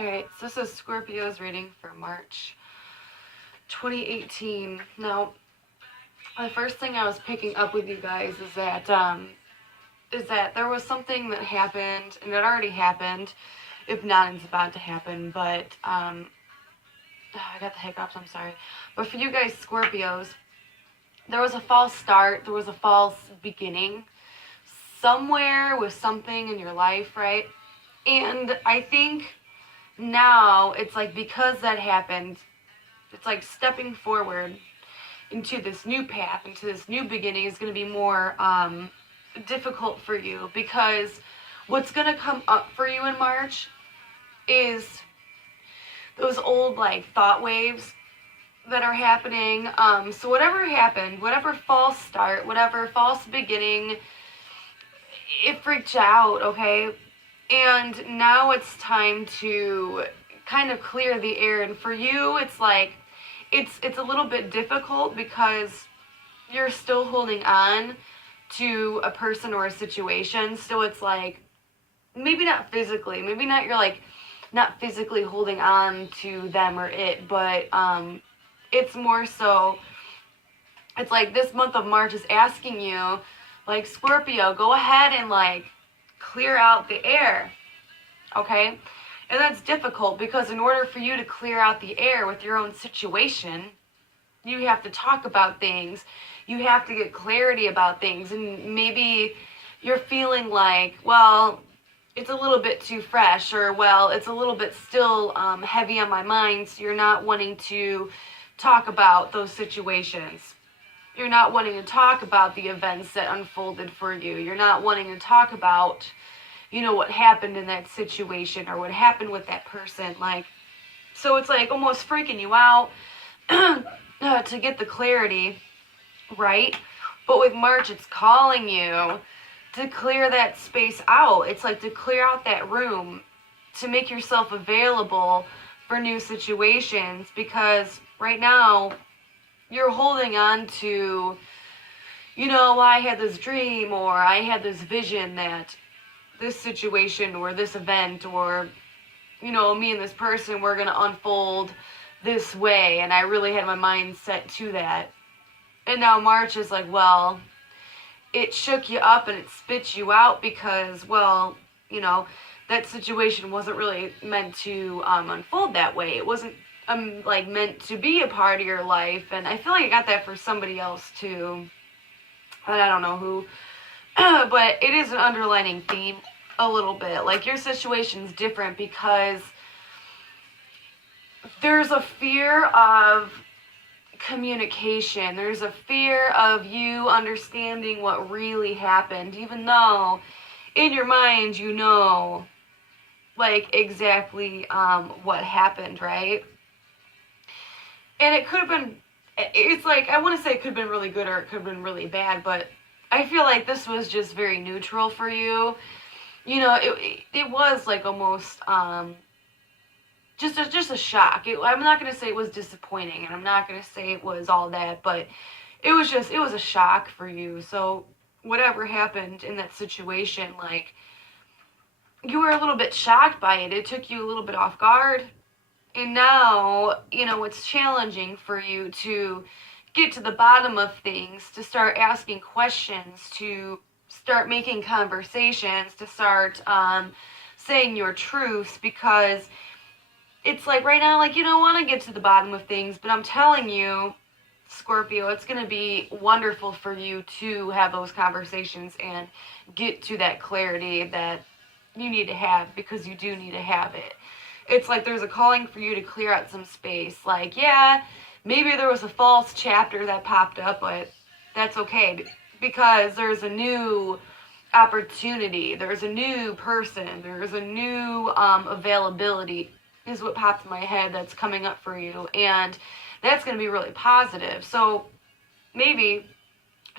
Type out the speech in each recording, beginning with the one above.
Alright, so this is Scorpio's reading for March 2018. Now, the first thing I was picking up with you guys is that there was something that happened, and it already happened, if not, it's about to happen, but, I got the hiccups, I'm sorry. But for you guys, Scorpios, there was a false start, there was a false beginning, somewhere with something in your life, right? And I think now it's like, because that happened, it's like stepping forward into this new path, into this new beginning is going to be more difficult for you, because what's going to come up for you in March is those old like thought waves that are happening. So whatever happened, whatever false start, whatever false beginning, it freaked you out, okay? And now it's time to kind of clear the air. And for you, it's like, it's a little bit difficult because you're still holding on to a person or a situation. So it's like, maybe not physically, maybe not, you're like, not physically holding on to them or it, but it's more so, it's like this month of March is asking you, like, Scorpio, go ahead and like clear out the air, okay? And that's difficult because in order for you to clear out the air with your own situation, you have to talk about things, you have to get clarity about things, and maybe you're feeling like, well, it's a little bit too fresh, or, well, it's a little bit still heavy on my mind, so you're not wanting to talk about those situations. You're not wanting to talk about the events that unfolded for you. You're not wanting to talk about, you know, what happened in that situation or what happened with that person. Like, so it's like almost freaking you out to get the clarity, right? But with March, it's calling you to clear that space out. It's like to clear out that room, to make yourself available for new situations, because right now you're holding on to, you know, I had this dream, or I had this vision that this situation or this event, or, you know, me and this person were going to unfold this way, and I really had my mind set to that. And now March is like, well, it shook you up and it spit you out because, well, you know, that situation wasn't really meant to unfold that way. It wasn't like meant to be a part of your life. And I feel like I got that for somebody else too, and I don't know who, but it is an underlining theme a little bit. Like, your situation's different because there's a fear of communication. There's a fear of you understanding what really happened, even though in your mind you know, like, exactly what happened, right? And it could have been, it's like, I want to say it could have been really good or it could have been really bad, but I feel like this was just very neutral for you. You know, it was like almost just a shock. I'm not going to say it was disappointing, and I'm not going to say it was all that, but it was a shock for you. So whatever happened in that situation, like, you were a little bit shocked by it. It took you a little bit off guard. And now, you know, it's challenging for you to get to the bottom of things, to start asking questions, to start making conversations, to start saying your truths, because it's like right now, like, you don't want to get to the bottom of things, but I'm telling you, Scorpio, it's going to be wonderful for you to have those conversations and get to that clarity that you need to have, because you do need to have it. It's like there's a calling for you to clear out some space. Like, yeah, maybe there was a false chapter that popped up, but that's okay, because there's a new opportunity, there's a new person, there's a new availability, is what popped in my head, that's coming up for you, and that's going to be really positive. So maybe,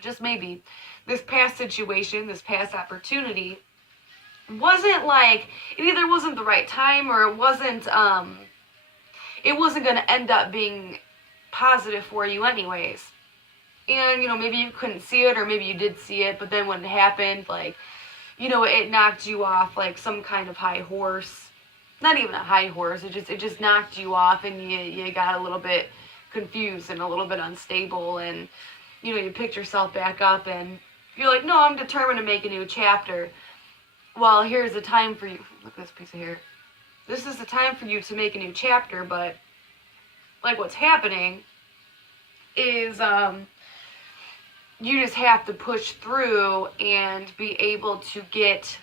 just maybe, this past situation, this past opportunity wasn't like, it either wasn't the right time, or it wasn't going to end up being positive for you anyways. And, you know, maybe you couldn't see it, or maybe you did see it, but then when it happened, like, you know, it knocked you off like some kind of high horse, not even a high horse. It just knocked you off, and you got a little bit confused and a little bit unstable, and you picked yourself back up, and you're like, no, I'm determined to make a new chapter. Well, here's the time for you. Look at this piece of hair. This is the time for you to make a new chapter, but like what's happening is you just have to push through and be able to get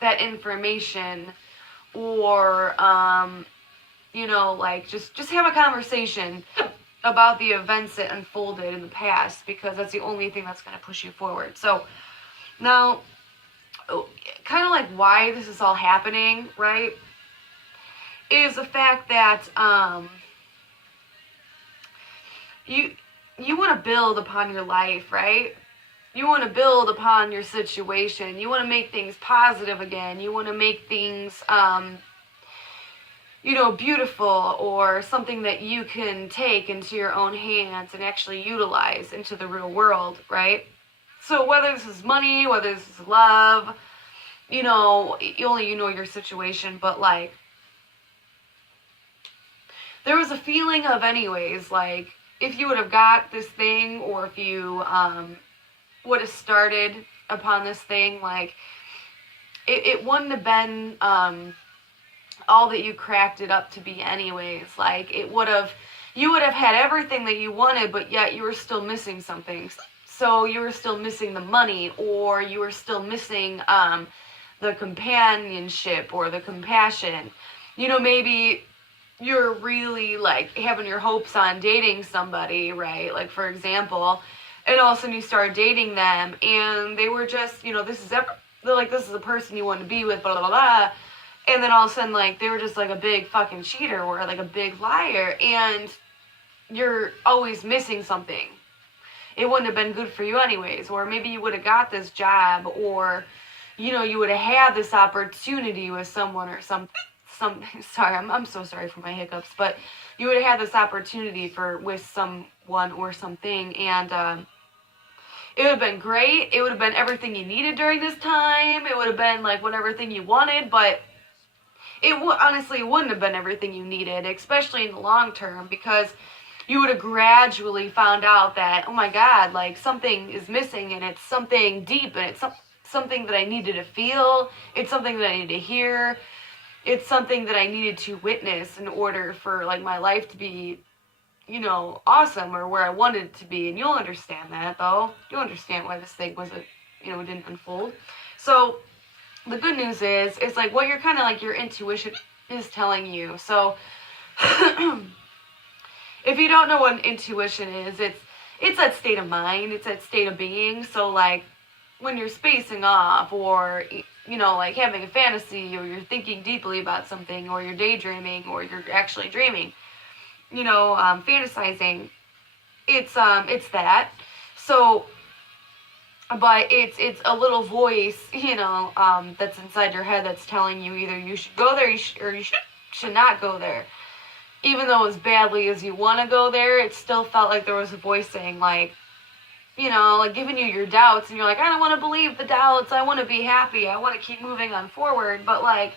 that information, or like just have a conversation about the events that unfolded in the past, because that's the only thing that's going to push you forward. So now, kind of like why this is all happening, right, is the fact that you want to build upon your life, right? You want to build upon your situation. You want to make things positive again. You want to make things, beautiful, or something that you can take into your own hands and actually utilize into the real world, right? So whether this is money, whether this is love, only you know your situation, but like, there was a feeling of, anyways, like, if you would have got this thing, or if you would have started upon this thing, like, it wouldn't have been all that you cracked it up to be anyways. Like, you would have had everything that you wanted, but yet you were still missing something. So you were still missing the money, or you were still missing the companionship or the compassion. Maybe you're really like having your hopes on dating somebody, right? Like, for example, and all of a sudden you start dating them, and they were just, this is the person you want to be with, blah, blah, blah. And then all of a sudden, like, they were just like a big fucking cheater, or like a big liar, and you're always missing something. It wouldn't have been good for you anyways. Or maybe you would have got this job, or, you would have had this opportunity with someone, or something. Sorry, I'm so sorry for my hiccups, but you would have had this opportunity with someone or something, and it would have been great. It would have been everything you needed during this time. It would have been like everything you wanted, but honestly, it wouldn't have been everything you needed, especially in the long term, because you would have gradually found out that, oh my God, like, something is missing, and it's something deep, and it's something that I needed to feel. It's something that I needed to hear. It's something that I needed to witness in order for, like, my life to be, awesome, or where I wanted it to be. And you'll understand that, though. You'll understand why this thing didn't unfold. So the good news is, it's like what you're kind of like your intuition is telling you. So if you don't know what intuition is, it's that state of mind. It's that state of being. So, like, when you're spacing off, or like having a fantasy, or you're thinking deeply about something, or you're daydreaming, or you're actually dreaming, fantasizing, it's that. So, but it's a little voice, that's inside your head that's telling you either you should go there, or you should not go there. Even though as badly as you want to go there, it still felt like there was a voice saying, like, like giving you your doubts, and you're like, I don't want to believe the doubts, I want to be happy, I want to keep moving on forward, but, like,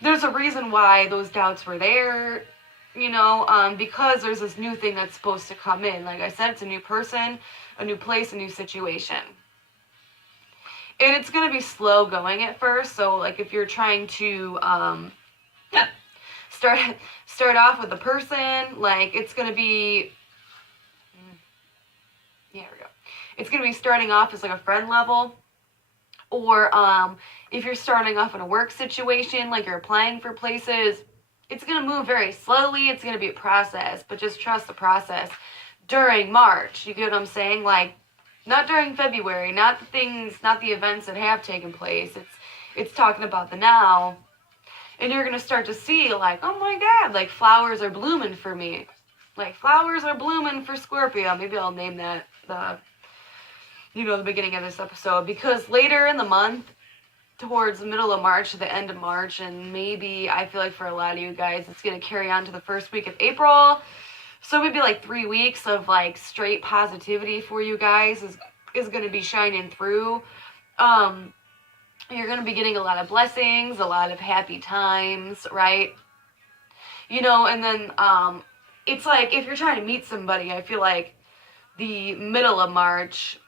there's a reason why those doubts were there, because there's this new thing that's supposed to come in. Like I said, it's a new person, a new place, a new situation. And it's going to be slow going at first, so, like, if you're trying to, start off with a person, like, it's going to be, yeah, there we go. It's going to be starting off as like a friend level, or if you're starting off in a work situation, like you're applying for places, it's going to move very slowly. It's going to be a process, but just trust the process during March. You get what I'm saying? Like, not during February, not the events that have taken place. It's talking about the now, and you're going to start to see, like, oh my God, like, flowers are blooming for me. Like, flowers are blooming for Scorpio. Maybe I'll name that the beginning of this episode, because later in the month, towards the middle of March to the end of March, and maybe I feel like for a lot of you guys, it's going to carry on to the first week of April. So maybe like 3 weeks of like straight positivity for you guys is going to be shining through. You're going to be getting a lot of blessings, a lot of happy times, right? You know, and then it's like if you're trying to meet somebody, I feel like the middle of March,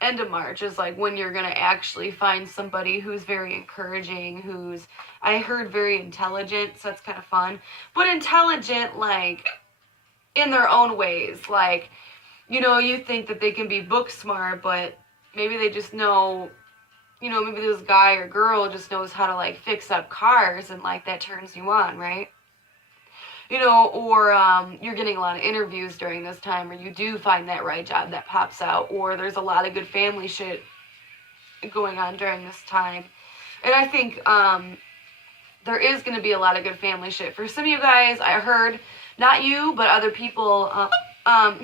end of March is like when you're going to actually find somebody who's very encouraging, who's, I heard, very intelligent, so that's kind of fun. But intelligent, like, in their own ways. Like, you know, you think that they can be book smart, but maybe they just know, you know, maybe this guy or girl just knows how to, like, fix up cars, and, like, that turns you on, right? You know, or you're getting a lot of interviews during this time, or you do find that right job that pops out, or there's a lot of good family shit going on during this time. And I think there is going to be a lot of good family shit. For some of you guys, I heard, not you, but other people are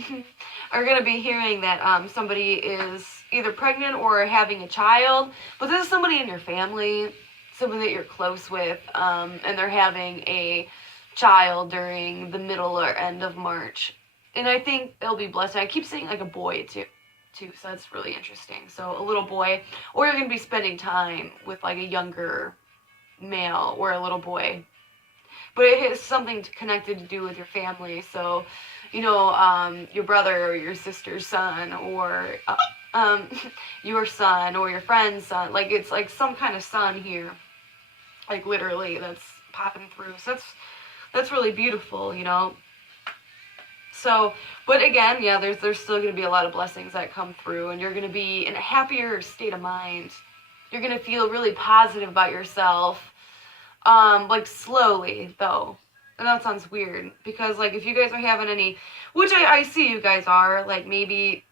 going to be hearing that somebody is either pregnant or having a child, but this is somebody in your family, somebody that you're close with, and they're having a child during the middle or end of March. And I think they'll be blessed. I keep saying like a boy too, so that's really interesting. So a little boy, or you're going to be spending time with like a younger male or a little boy. But it has something connected to do with your family. So, you know, your brother or your sister's son, or your son or your friend's son. Like, it's like some kind of son here. Like, literally, that's popping through. So that's really beautiful, you know. So, but again, yeah, there's still going to be a lot of blessings that come through, and you're going to be in a happier state of mind. You're going to feel really positive about yourself, like, slowly, though. And that sounds weird, because, like, if you guys are having any, which I see you guys are, like, maybe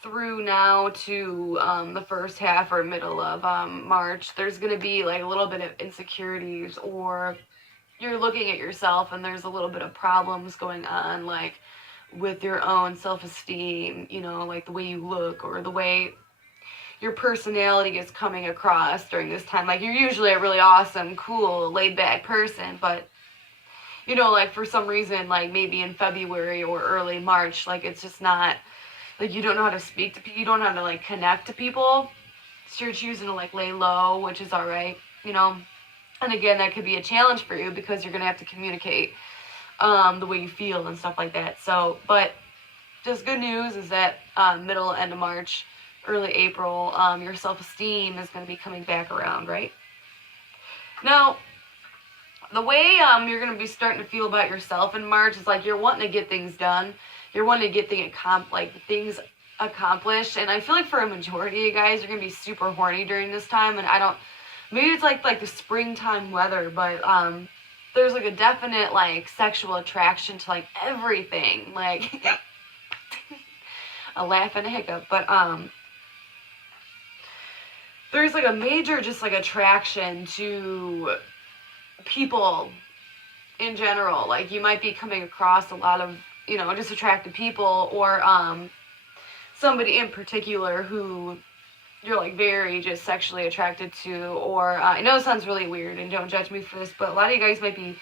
through now to the first half or middle of March, there's going to be, like, a little bit of insecurities, or you're looking at yourself and there's a little bit of problems going on, like, with your own self-esteem, you know, like the way you look or the way your personality is coming across during this time. Like, you're usually a really awesome, cool, laid-back person, but, you know, like, for some reason, like, maybe in February or early March, like, it's just not, like, you don't know how to speak to people, you don't know how to, like, connect to people, so you're choosing to, like, lay low, which is alright, you know. And again, that could be a challenge for you, because you're going to have to communicate the way you feel and stuff like that. So, but just good news is that middle, end of March, early April, your self-esteem is going to be coming back around, right? Now, the way you're going to be starting to feel about yourself in March is like you're wanting to get things done. You're wanting to get things accomplished. And I feel like for a majority of you guys, you're going to be super horny during this time. And maybe it's like the springtime weather, but there's like a definite like sexual attraction to like everything. Like, a laugh and a hiccup, but there's like a major just like attraction to people in general. Like, you might be coming across a lot of, you know, just attractive people, or somebody in particular who you're like very just sexually attracted to, or I know it sounds really weird and don't judge me for this, but a lot of you guys might be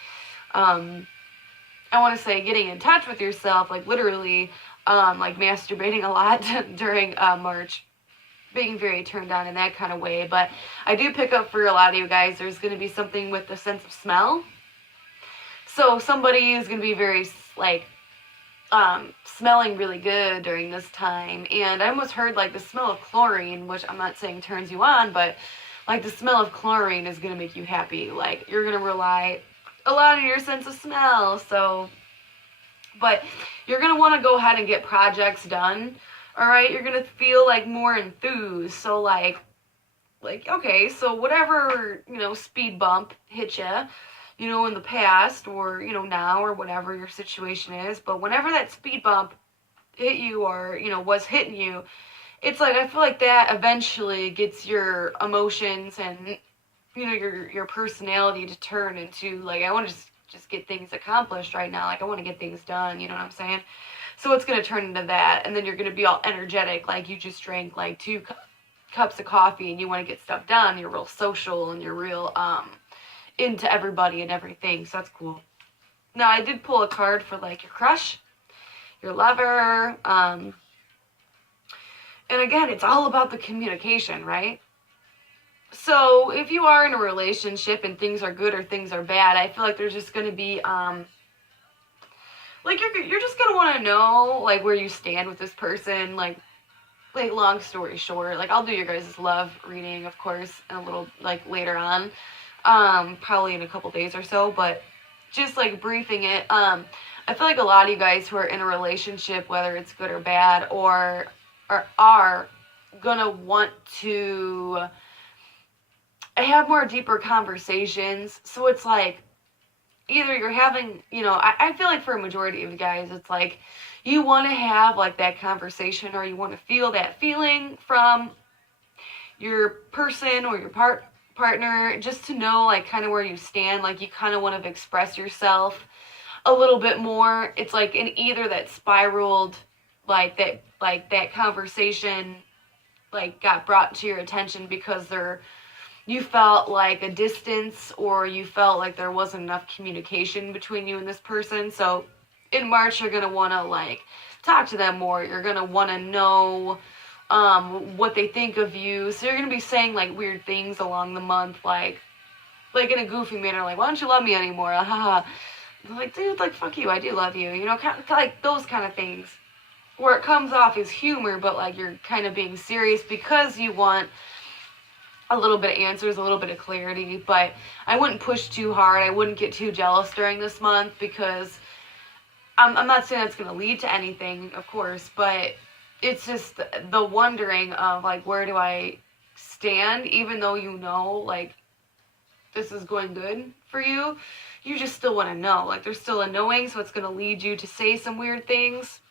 I want to say getting in touch with yourself, like literally like masturbating a lot during March, being very turned on in that kind of way. But I do pick up for a lot of you guys, there's going to be something with the sense of smell. So somebody is going to be very like smelling really good during this time. And I almost heard like the smell of chlorine, which I'm not saying turns you on, but like the smell of chlorine is going to make you happy. Like, you're going to rely a lot on your sense of smell. So, but you're going to want to go ahead and get projects done. All right, you're going to feel like more enthused. So like, okay, so whatever, you know, speed bump hit you know, in the past, or, you know, now, or whatever your situation is, but whenever that speed bump hit you, or, you know, was hitting you, it's like, I feel like that eventually gets your emotions and, you know, your personality to turn into, like, I want to just get things accomplished right now, like, I want to get things done, you know what I'm saying? So it's going to turn into that, and then you're going to be all energetic, like you just drank, like, 2 cups of coffee, and you want to get stuff done, you're real social, and you're real, into everybody and everything, so that's cool. Now, I did pull a card for, like, your crush, your lover, and again, it's all about the communication, right? So if you are in a relationship and things are good or things are bad, I feel like there's just going to be, like, you're just going to want to know, like, where you stand with this person, like, long story short, like, I'll do your guys' love reading, of course, in a little, like, later on, probably in a couple days or so, but just, like, briefing it, I feel like a lot of you guys who are in a relationship, whether it's good or bad, or are gonna want to have more deeper conversations, so it's like, either you're having, I feel like for a majority of you guys, it's like, you want to have, like, that conversation, or you want to feel that feeling from your person or your partner, just to know, like, kind of where you stand, like, you kind of want to express yourself a little bit more. It's like, in either that spiraled, like that conversation, like, got brought to your attention because you felt like a distance, or you felt like there wasn't enough communication between you and this person. So in March, you're going to want to, like, talk to them more. You're going to want to know what they think of you. So you're going to be saying, like, weird things along the month, like in a goofy manner, like, why don't you love me anymore? Haha. Like, dude, like, fuck you, I do love you. Kind of, like, those kind of things. Where it comes off as humor, but, like, you're kind of being serious because you want a little bit of answers, a little bit of clarity. But I wouldn't push too hard. I wouldn't get too jealous during this month, because I'm not saying that's going to lead to anything, of course, but it's just the wondering of, like, where do I stand, even though like, this is going good for you. You just still want to know. Like, there's still a knowing, so it's going to lead you to say some weird things,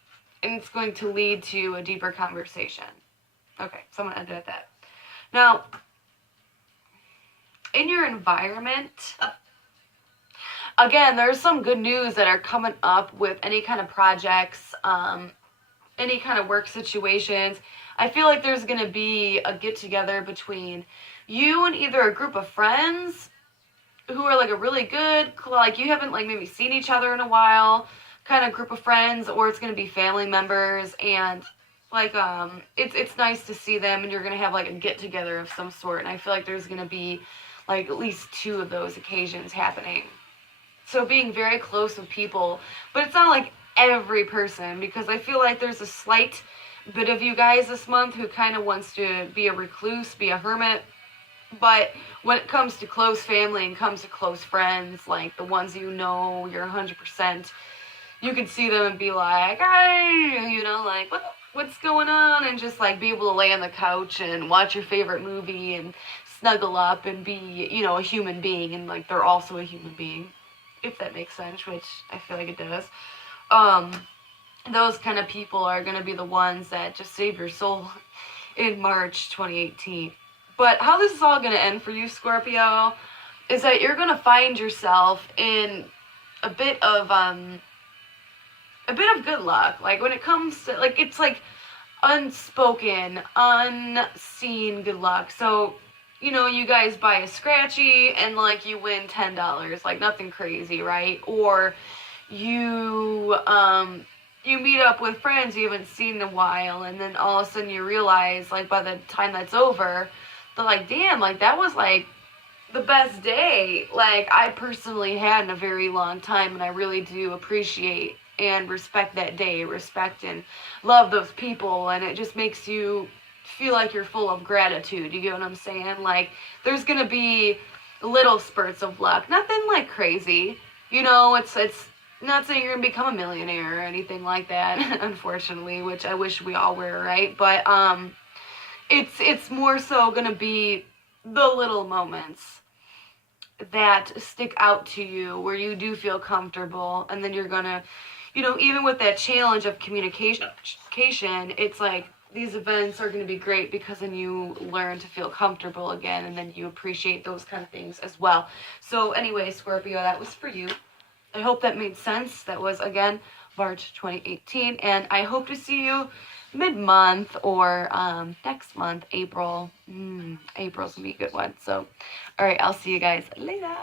and it's going to lead to a deeper conversation. Okay, so I'm going to end it at that. Now, in your environment, again, there's some good news that are coming up with any kind of projects, any kind of work situations. I feel like there's going to be a get-together between you and either a group of friends who are, like, a really good, like, you haven't, like, maybe seen each other in a while, kind of group of friends, or it's going to be family members, and, like, it's nice to see them, and you're going to have, like, a get-together of some sort, and I feel like there's going to be, like, at least 2 of those occasions happening. So being very close with people, but it's not, like, every person, because I feel like there's a slight bit of you guys this month who kind of wants to be a recluse, be a hermit. But when it comes to close family and comes to close friends, like the ones you're 100%, you can see them and be like, hey, like, what's going on? And just, like, be able to lay on the couch and watch your favorite movie and snuggle up and be, a human being. And, like, they're also a human being, if that makes sense, which I feel like it does. Those kind of people are going to be the ones that just save your soul in March 2018. But how this is all going to end for you, Scorpio, is that you're going to find yourself in a bit of good luck. Like, when it comes to, like, it's like unspoken, unseen good luck. So, you guys buy a scratchy and, like, you win $10, like, nothing crazy, right? Or you meet up with friends you haven't seen in a while, and then all of a sudden you realize, like, by the time that's over, they're like, damn, like, that was, like, the best day, like, I personally had in a very long time, and I really do appreciate and respect that day, respect and love those people, and it just makes you feel like you're full of gratitude. You get what I'm saying? Like, there's gonna be little spurts of luck, nothing, like, crazy, it's not saying you're gonna become a millionaire or anything like that, unfortunately, which I wish we all were, right? But it's more so gonna be the little moments that stick out to you where you do feel comfortable, and then you're gonna, even with that challenge of communication, it's like, these events are going to be great because then you learn to feel comfortable again, and then you appreciate those kind of things as well. So anyway, Scorpio, that was for you. I hope that made sense. That was, again, March 2018, and I hope to see you mid-month or next month, April. April's going to be a good one. So, all right, I'll see you guys later.